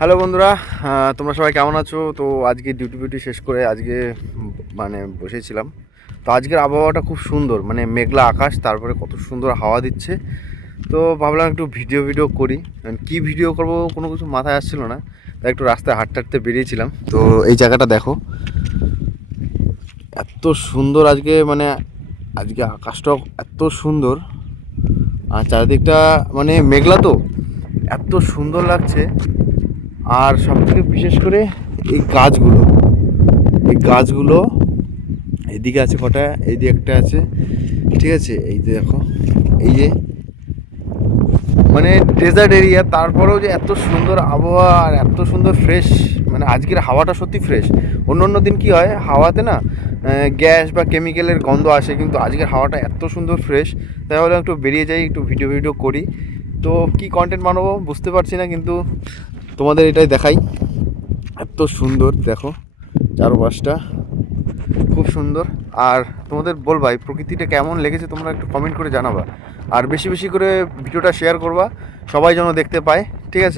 Hello বন্ধুরা, তোমরা সবাই কেমন আছো? তো আজকে ডিউটি শেষ করে আজকে মানে বসেছিলাম। তো আজকের আবহাওয়াটা খুব সুন্দর, মানে মেঘলা আকাশ, তারপরে কত সুন্দর হাওয়া দিচ্ছে। তো ভাবলাম একটু ভিডিও করি। কি ভিডিও করব কোনো কিছু মাথায় আসছিল না, তাই একটু রাস্তায় হাঁটতে হাঁটতে বেরিয়েছিলাম। তো এই জায়গাটা দেখো, এত সুন্দর আজকে, মানে আজকে আকাশটাও এত সুন্দর, আর চারিদিকটা মানে মেঘলা, তো এত সুন্দর লাগছে। আর সবথেকে বিশেষ করে এই গাছগুলো, এই গাছগুলো, এইদিকে আছে কটা, এইদিকে একটা আছে, ঠিক আছে? এই যে দেখো, এই যে মানে ডেজার্ট এরিয়া, তারপরেও যে এত সুন্দর আবহাওয়া আর এত সুন্দর ফ্রেশ, মানে আজকের হাওয়াটা সত্যি ফ্রেশ। অন্য অন্য দিন কি হয়, হাওয়াতে না গ্যাস বা কেমিক্যালের গন্ধ আসে, কিন্তু আজকের হাওয়াটা এত সুন্দর ফ্রেশ। তাই হলে একটু বেরিয়ে যাই, একটু ভিডিও করি। তো কি কন্টেন্ট বানাবো বুঝতে পারছি না, কিন্তু তোমাদের এটাই দেখাই। এত সুন্দর দেখো, চারপাশটা খুব সুন্দর। আর তোমাদের বলবা এই প্রকৃতিটা কেমন লেগেছে, তোমরা একটু কমেন্ট করে জানাবা। আর বেশি বেশি করে ভিডিওটা শেয়ার করবা, সবাই যেন দেখতে পায়, ঠিক আছে?